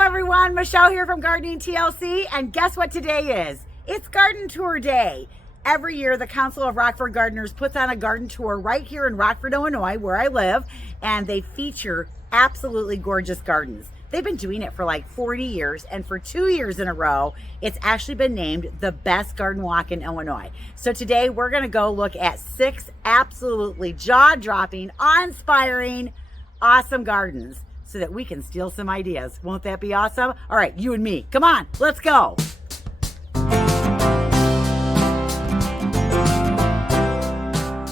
everyone, Michelle here from Gardening TLC, and guess what today is? It's Garden Tour Day. Every year, the Council of Rockford Gardeners puts on a garden tour right here in Rockford, Illinois, where I live, and they feature absolutely gorgeous gardens. They've been doing it for like 40 years, and for 2 years in a row, it's actually been named the best garden walk in Illinois. So today, we're gonna go look at 6 absolutely jaw-dropping, awe-inspiring, awesome gardens so that we can steal some ideas. Won't that be awesome? All right, you and me, come on, let's go.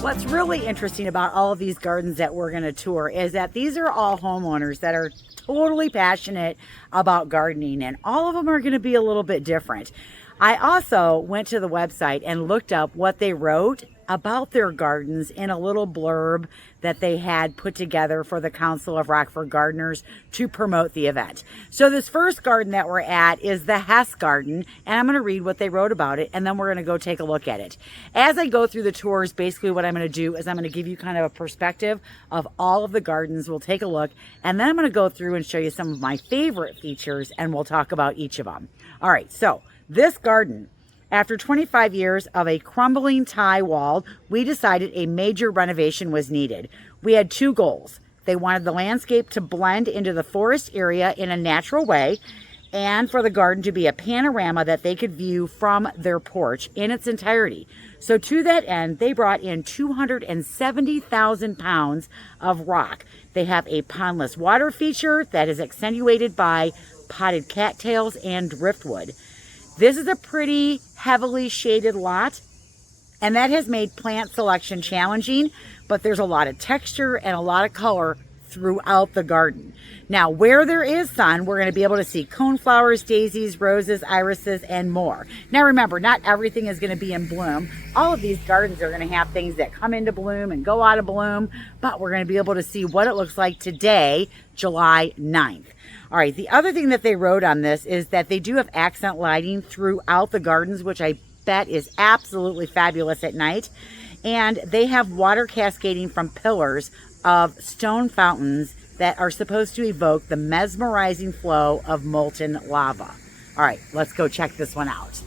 What's really interesting about all of these gardens that we're going to tour is that these are all homeowners that are totally passionate about gardening, and all of them are going to be a little bit different. I also went to the website and looked up what they wrote about their gardens in a little blurb that they had put together for the Council of Rockford Gardeners to promote the event. So this first garden that we're at is the Hes Garden, and I'm going to read what they wrote about it, and then we're going to go take a look at it. As I go through the tours, basically what I'm going to do is I'm going to give you kind of a perspective of all of the gardens. We'll take a look, and then I'm going to go through and show you some of my favorite features, and we'll talk about each of them. All right, so this garden, after 25 years of a crumbling tie wall, we decided a major renovation was needed. We had 2 goals. They wanted the landscape to blend into the forest area in a natural way, and for the garden to be a panorama that they could view from their porch in its entirety. So to that end, they brought in 270,000 pounds of rock. They have a pondless water feature that is accentuated by potted cattails and driftwood. This is a pretty heavily shaded lot, and that has made plant selection challenging, but there's a lot of texture and a lot of color throughout the garden. Now, where there is sun, we're going to be able to see coneflowers, daisies, roses, irises, and more. Now remember, not everything is going to be in bloom. All of these gardens are going to have things that come into bloom and go out of bloom, but we're going to be able to see what it looks like today, July 9th. All right, the other thing that they wrote on this is that they do have accent lighting throughout the gardens, which I bet is absolutely fabulous at night. And they have water cascading from pillars of stone fountains that are supposed to evoke the mesmerizing flow of molten lava. All right, let's go check this one out.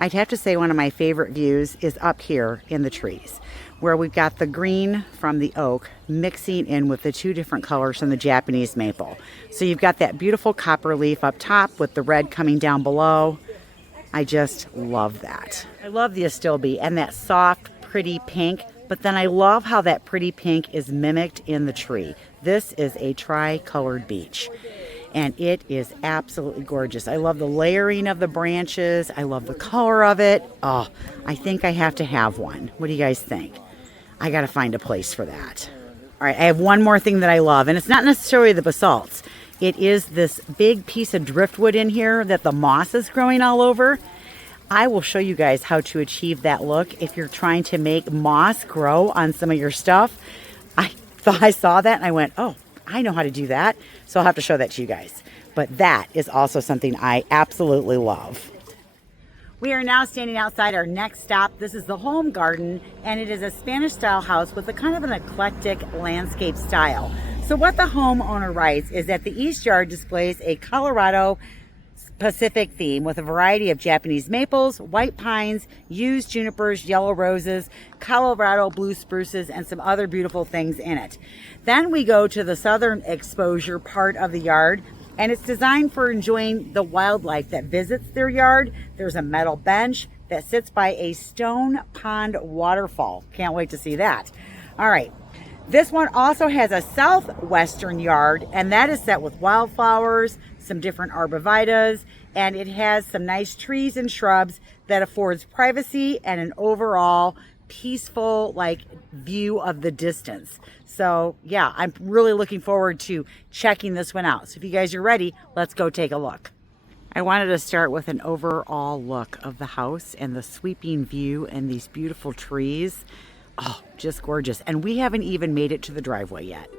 I'd have to say one of my favorite views is up here in the trees, where we've got the green from the oak mixing in with the two different colors from the Japanese maple. So you've got that beautiful copper leaf up top with the red coming down below. I just love that. I love the astilbe and that soft, pretty pink, but then I love how that pretty pink is mimicked in the tree. This is a tri-colored beech, and it is absolutely gorgeous. I love the layering of the branches. I love the color of it. Oh, I think I have to have one. What do you guys think? I got to find a place for that. All right, I have one more thing that I love, and it's not necessarily the basalts. It is this big piece of driftwood in here that the moss is growing all over. I will show you guys how to achieve that look if you're trying to make moss grow on some of your stuff. I thought I saw that and I went, oh, I know how to do that. So I'll have to show that to you guys. But that is also something I absolutely love. We are now standing outside our next stop. This is the Home Garden, and it is a Spanish style house with a kind of an eclectic landscape style. So what the homeowner writes is that the east yard displays a Colorado Pacific theme with a variety of Japanese maples, white pines, used junipers, yellow roses, Colorado blue spruces, and some other beautiful things in it. Then we go to the southern exposure part of the yard, and it's designed for enjoying the wildlife that visits their yard. There's a metal bench that sits by a stone pond waterfall. Can't wait to see that. All right. This one also has a southwestern yard, and that is set with wildflowers, some different arborvitaes, and it has some nice trees and shrubs that affords privacy and an overall peaceful view of the distance. So yeah, I'm really looking forward to checking this one out. So if you guys are ready, let's go take a look. I wanted to start with an overall look of the house and the sweeping view and these beautiful trees. Oh, just gorgeous. And we haven't even made it to the driveway yet.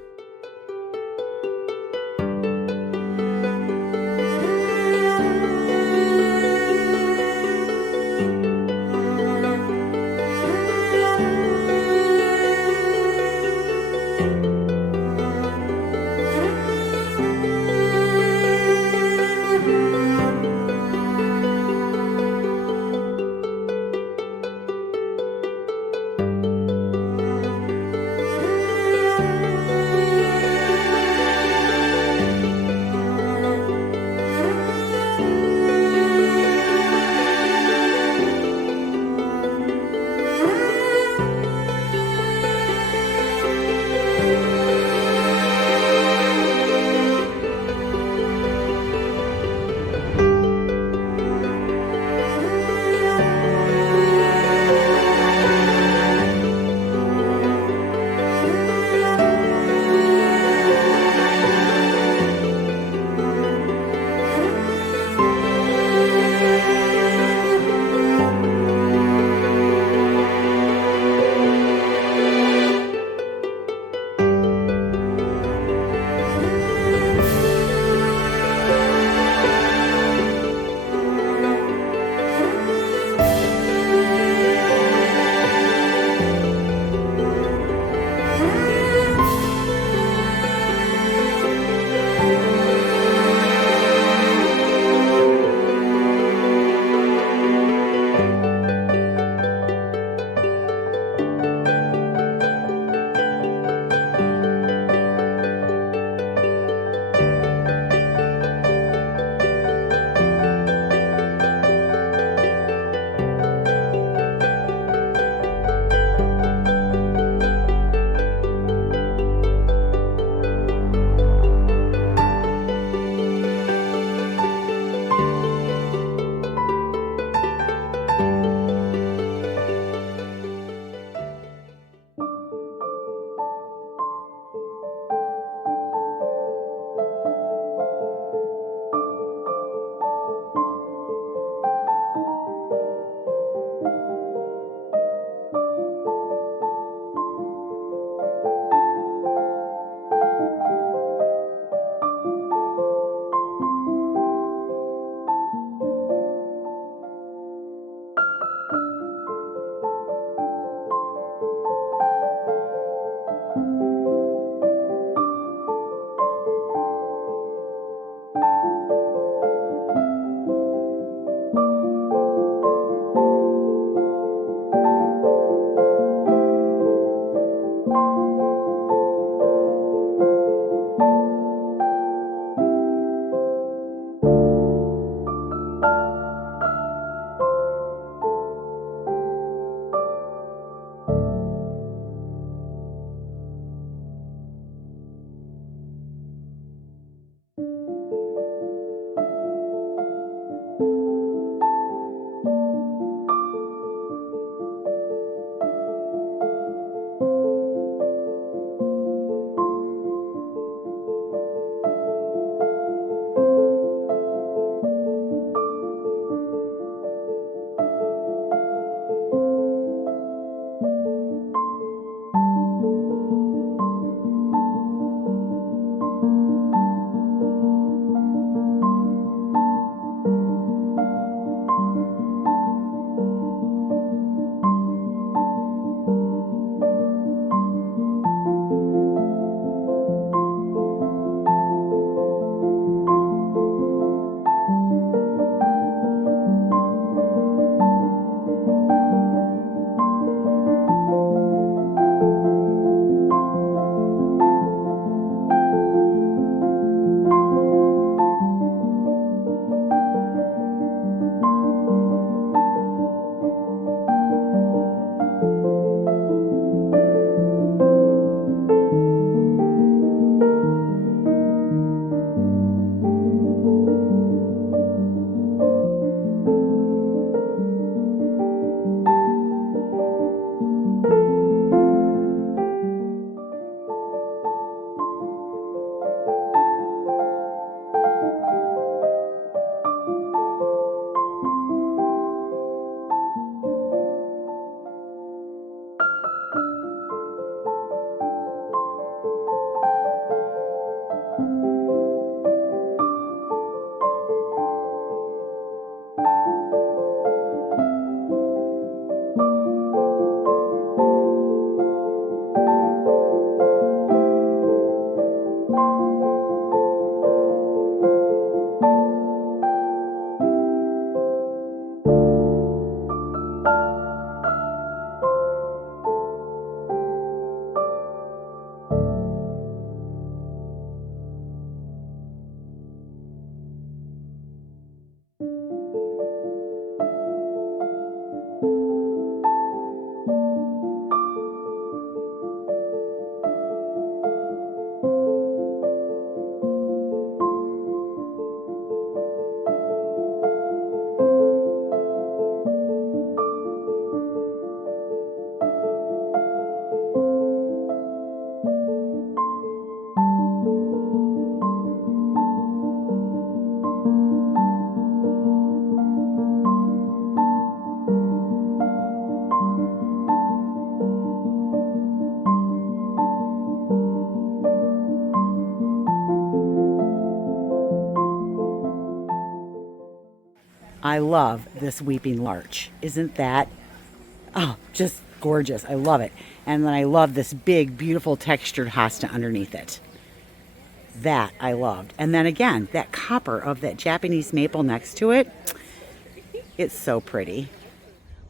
I love this weeping larch. Isn't that, oh, just gorgeous. I love it. And then I love this big, beautiful textured hosta underneath it. That I loved. And then again, that copper of that Japanese maple next to it. It's so pretty.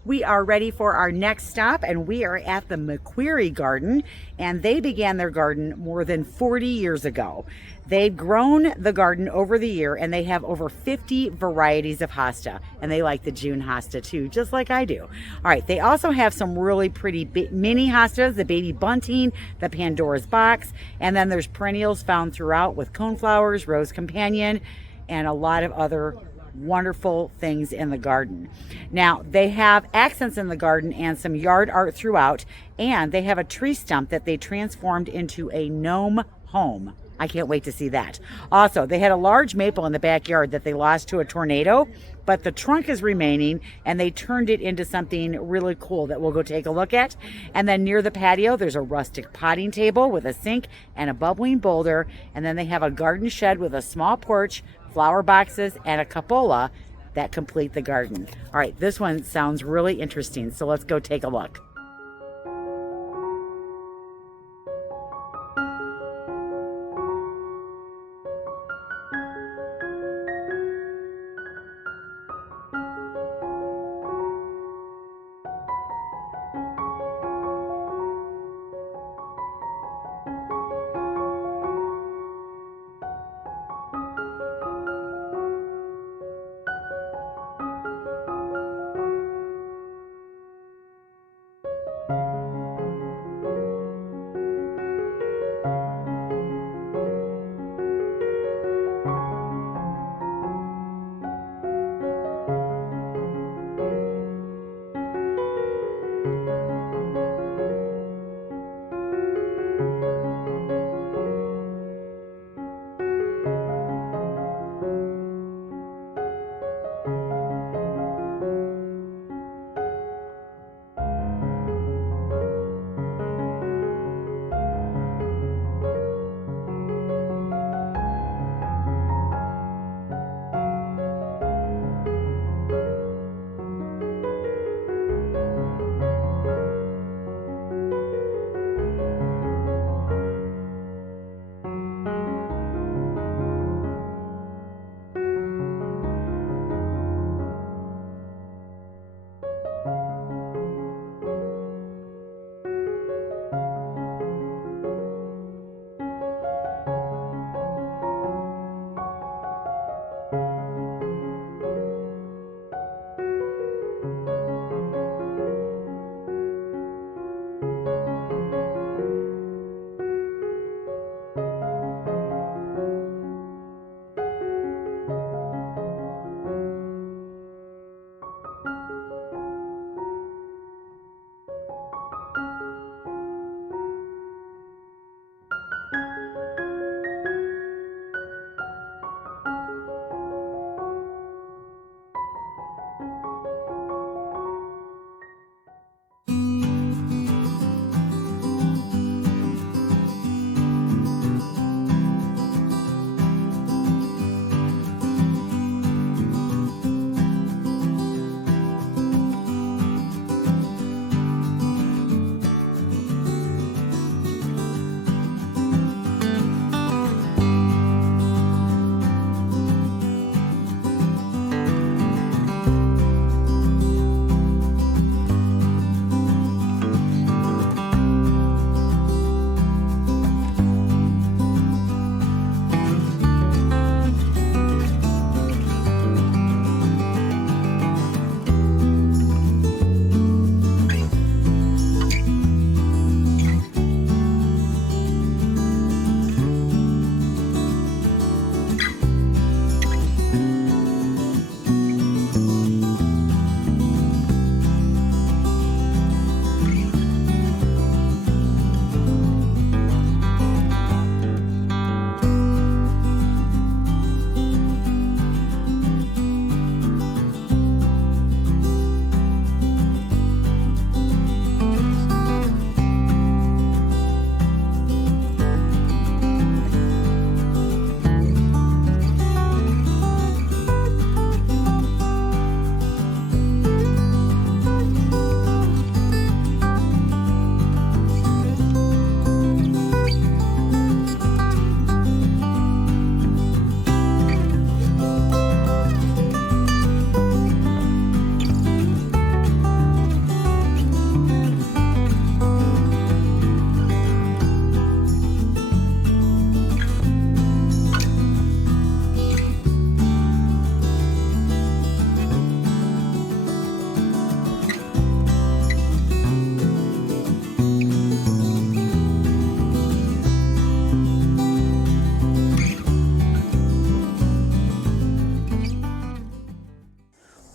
We are ready for our next stop, and we are at the McQuiry Garden, and they began their garden more than 40 years ago. They've grown the garden over the year, and they have over 50 varieties of hosta, and they like the June hosta too, just like I do. All right, they also have some really pretty mini hostas, the baby bunting, the Pandora's box, and then there's perennials found throughout with coneflowers, rose companion, and a lot of other wonderful things in the garden. Now, they have accents in the garden and some yard art throughout, and they have a tree stump that they transformed into a gnome home. I can't wait to see that. Also, they had a large maple in the backyard that they lost to a tornado, but the trunk is remaining, and they turned it into something really cool that we'll go take a look at. And then near the patio, there's a rustic potting table with a sink and a bubbling boulder, and then they have a garden shed with a small porch, flower boxes, and a cupola that complete the garden. All right, this one sounds really interesting, so let's go take a look.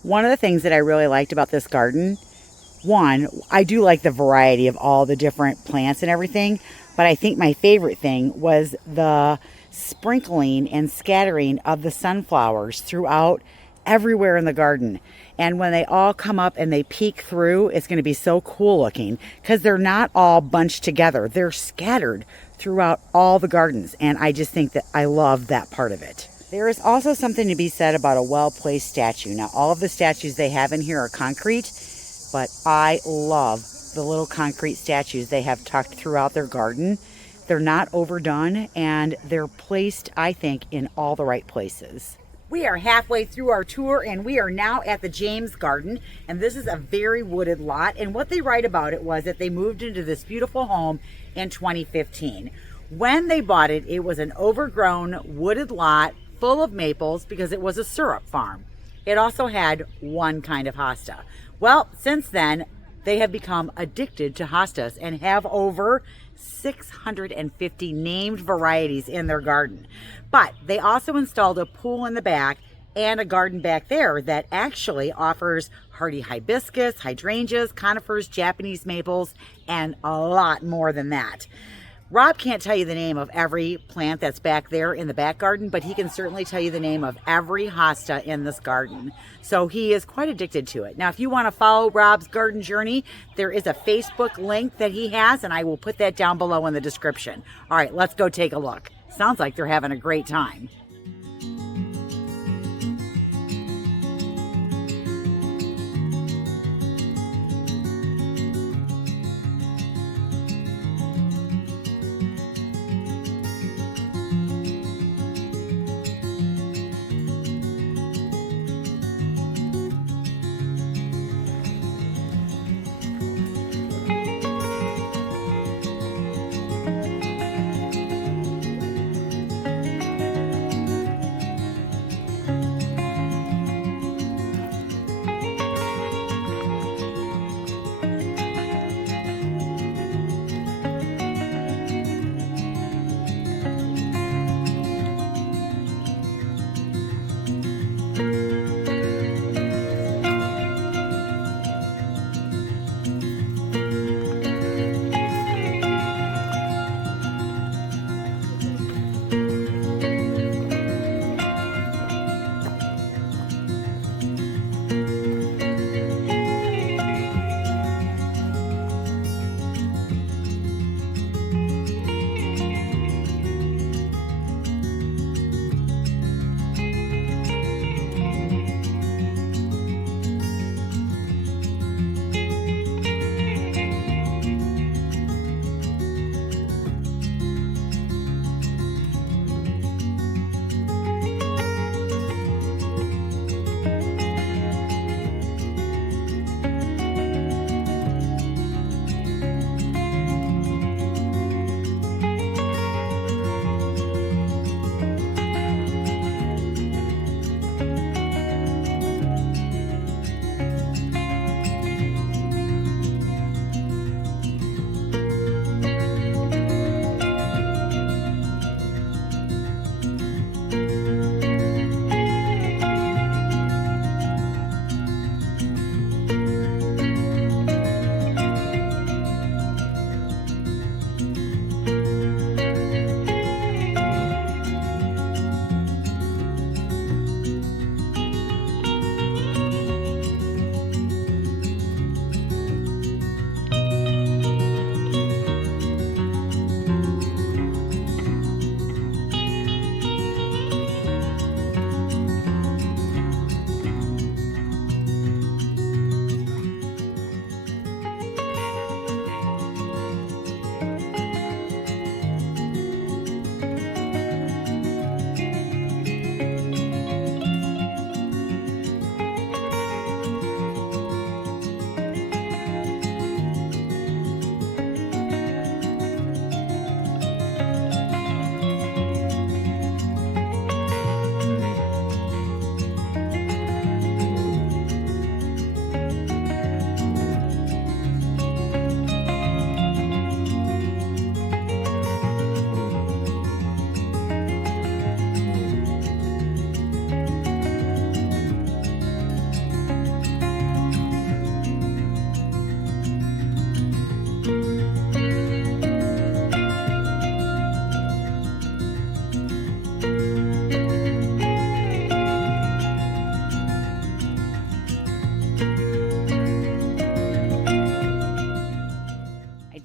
One of the things that I really liked about this garden, one, I do like the variety of all the different plants and everything, but I think my favorite thing was the sprinkling and scattering of the sunflowers throughout everywhere in the garden. And when they all come up and they peek through, it's going to be so cool looking because they're not all bunched together. They're scattered throughout all the gardens. And I just think that I love that part of it. There is also something to be said about a well-placed statue. Now, all of the statues they have in here are concrete, but I love the little concrete statues they have tucked throughout their garden. They're not overdone, and they're placed, I think, in all the right places. We are halfway through our tour, and we are now at the James Garden, and this is a very wooded lot. And what they write about it was that they moved into this beautiful home in 2015. When they bought it, it was an overgrown wooded lot full of maples because it was a syrup farm. It also had one kind of hosta. Well, since then, they have become addicted to hostas and have over 650 named varieties in their garden. But they also installed a pool in the back and a garden back there that actually offers hardy hibiscus, hydrangeas, conifers, Japanese maples, and a lot more than that. Rob can't tell you the name of every plant that's back there in the back garden, but he can certainly tell you the name of every hosta in this garden. So he is quite addicted to it. Now, if you want to follow Rob's garden journey, there is a Facebook link that he has, and I will put that down below in the description. All right, let's go take a look. Sounds like they're having a great time.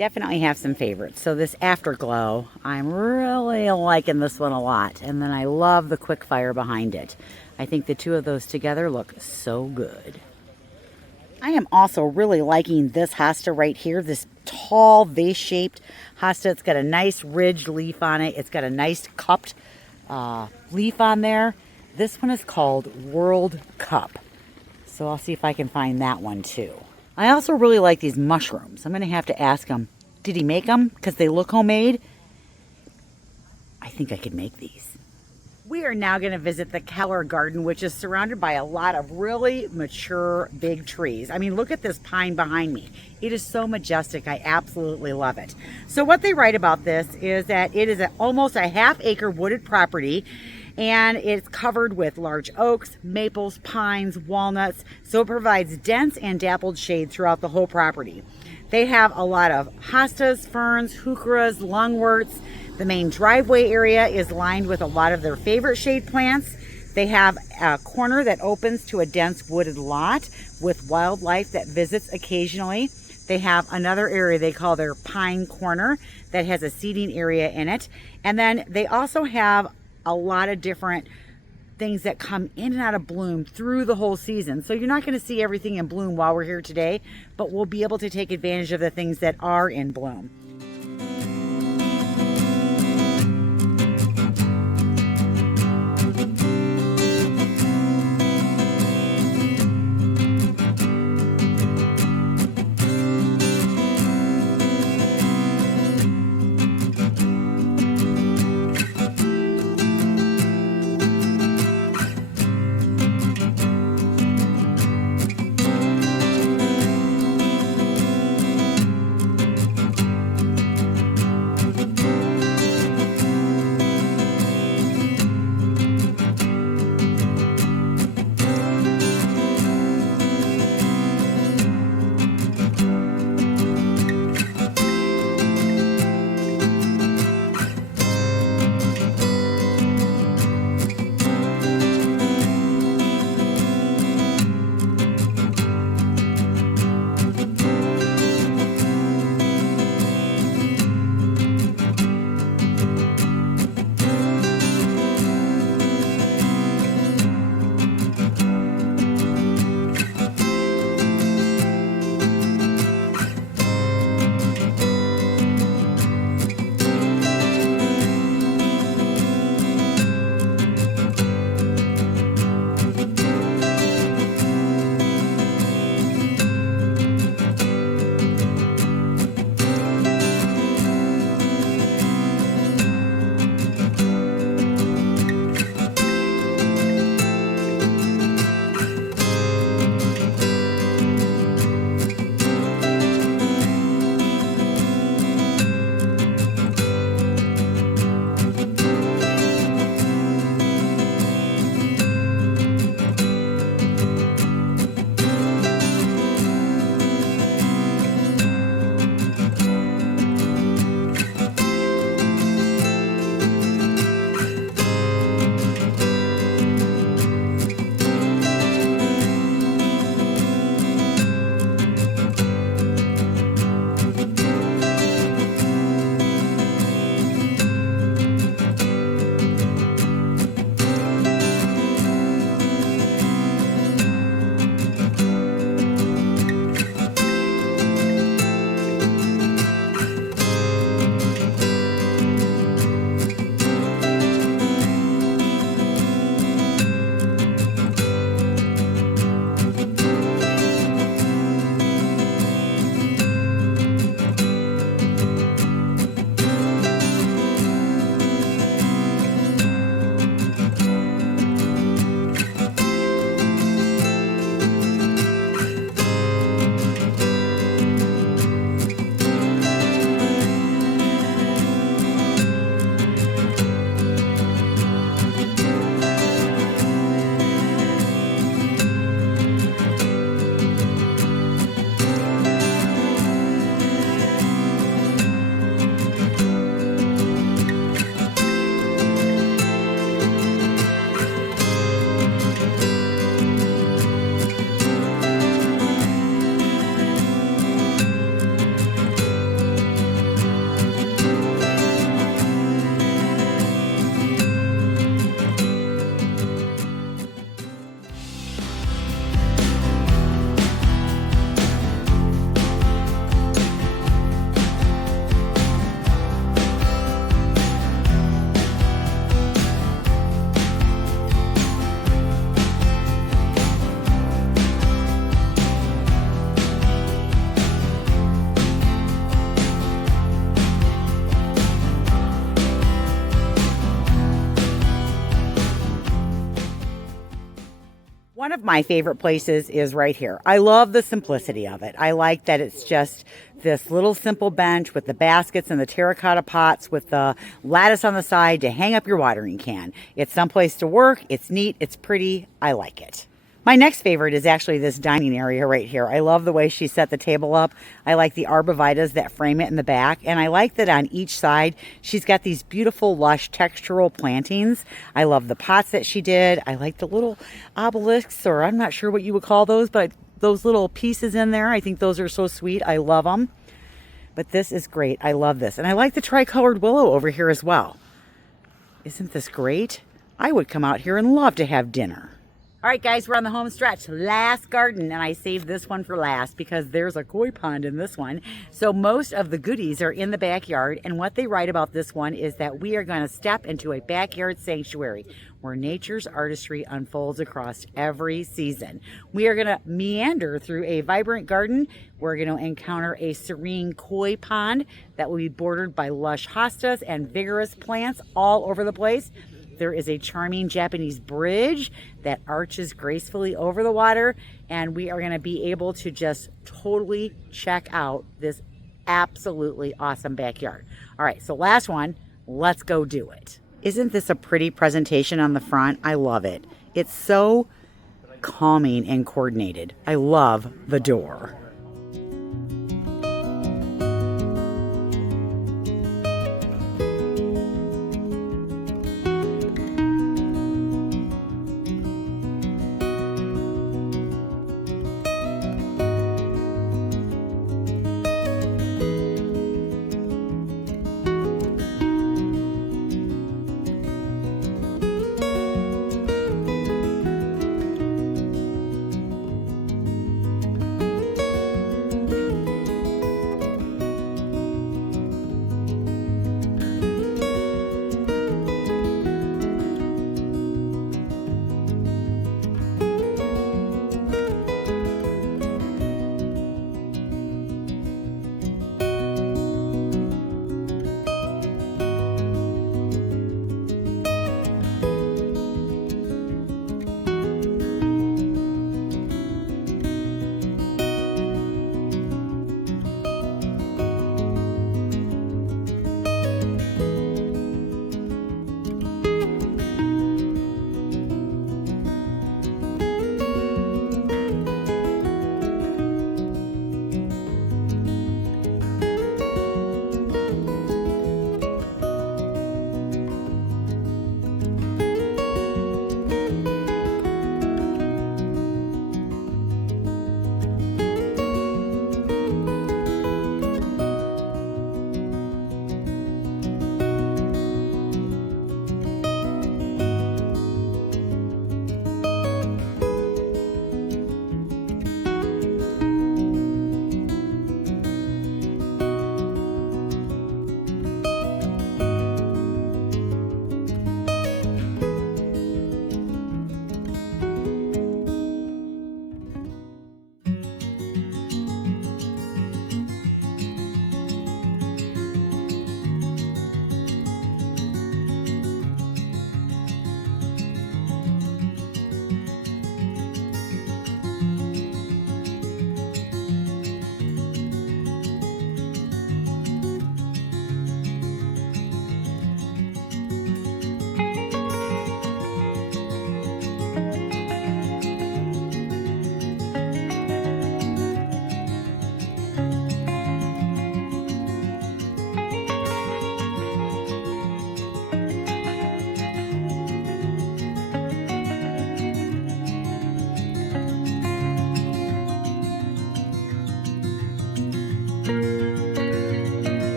definitely have some favorites. So this Afterglow, I'm really liking this one a lot. And then I love the quick fire behind it. I think the two of those together look so good. I am also really liking this Hosta right here, this tall vase-shaped Hosta. It's got a nice ridged leaf on it. It's got a nice cupped leaf on there. This one is called World Cup. So I'll see if I can find that one too. I also really like these mushrooms. I'm going to have to ask him, did he make them? Because they look homemade. I think I could make these. We are now going to visit the Keller Garden, which is surrounded by a lot of really mature big trees. I mean, look at this pine behind me. It is so majestic. I absolutely love it. So what they write about this is that it is almost a half-acre wooded property, and it's covered with large oaks, maples, pines, walnuts. So it provides dense and dappled shade throughout the whole property. They have a lot of hostas, ferns, heucheras, lungworts. The main driveway area is lined with a lot of their favorite shade plants. They have a corner that opens to a dense wooded lot with wildlife that visits occasionally. They have another area they call their Pine Corner that has a seating area in it. And then they also have a lot of different things that come in and out of bloom through the whole season. So you're not going to see everything in bloom while we're here today, but we'll be able to take advantage of the things that are in bloom. One of my favorite places is right here. I love the simplicity of it. I like that it's just this little simple bench with the baskets and the terracotta pots with the lattice on the side to hang up your watering can. It's someplace to work. It's neat. It's pretty. I like it. My next favorite is actually this dining area right here. I love the way she set the table up. I like the arborvitaes that frame it in the back. And I like that on each side, she's got these beautiful, lush, textural plantings. I love the pots that she did. I like the little obelisks, or I'm not sure what you would call those, but those little pieces in there. I think those are so sweet. I love them. But this is great. I love this. And I like the tricolored willow over here as well. Isn't this great? I would come out here and love to have dinner. All right, guys, we're on the home stretch. Last garden, and I saved this one for last because there's a koi pond in this one. So most of the goodies are in the backyard, and what they write about this one is that we are going to step into a backyard sanctuary where nature's artistry unfolds across every season. We are going to meander through a vibrant garden. We're going to encounter a serene koi pond that will be bordered by lush hostas and vigorous plants all over the place. There is a charming Japanese bridge that arches gracefully over the water, and we are going to be able to just totally check out this absolutely awesome backyard. All right, so last one, let's go do it. Isn't this a pretty presentation on the front? I love it. It's so calming and coordinated. I love the door.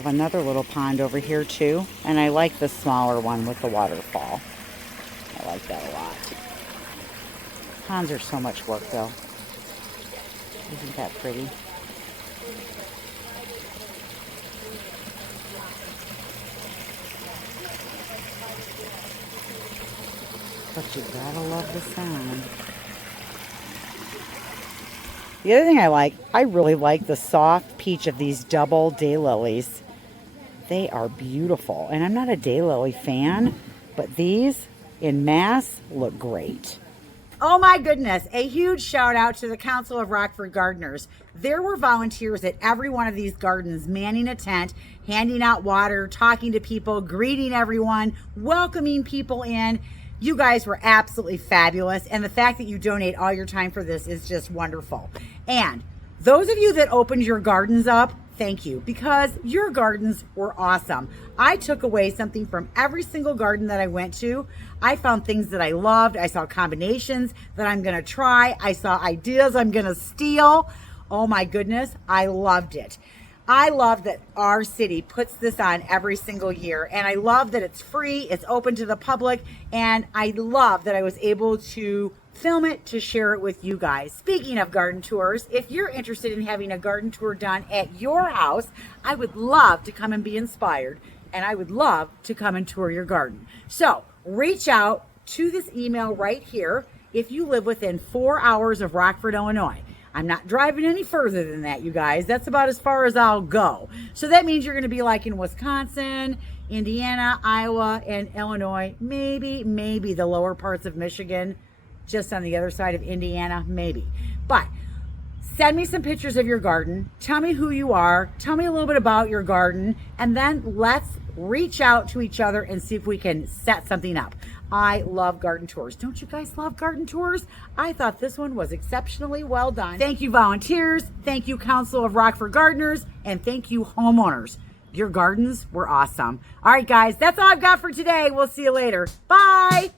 have another little pond over here too, and I like the smaller one with the waterfall. I like that a lot. Ponds are so much work though. Isn't that pretty? But you gotta love the sound. The other thing I really like the soft peach of these double daylilies. They are beautiful. And I'm not a daylily fan, but these in mass look great. Oh my goodness, a huge shout out to the Council of Rockford Gardeners. There were volunteers at every one of these gardens manning a tent, handing out water, talking to people, greeting everyone, welcoming people in. You guys were absolutely fabulous, and the fact that you donate all your time for this is just wonderful. And those of you that opened your gardens up, thank you, because your gardens were awesome. I took away something from every single garden that I went to. I found things that I loved. I saw combinations that I'm gonna try. I saw ideas I'm gonna steal. Oh my goodness, I loved it. I love that our city puts this on every single year, and I love that it's free, it's open to the public, and I love that I was able to film it to share it with you guys. Speaking of garden tours, if you're interested in having a garden tour done at your house, I would love to come and be inspired, and I would love to come and tour your garden. So reach out to this email right here if you live within 4 hours of Rockford, Illinois. I'm not driving any further than that, you guys. That's about as far as I'll go. So that means you're going to be like in Wisconsin, Indiana, Iowa, and Illinois. Maybe the lower parts of Michigan, just on the other side of Indiana, maybe. But send me some pictures of your garden. Tell me who you are. Tell me a little bit about your garden. And then let's reach out to each other and see if we can set something up. I love garden tours. Don't you guys love garden tours? I thought this one was exceptionally well done. Thank you, volunteers. Thank you, Council of Rockford Gardeners. And thank you, homeowners. Your gardens were awesome. All right, guys, that's all I've got for today. We'll see you later. Bye.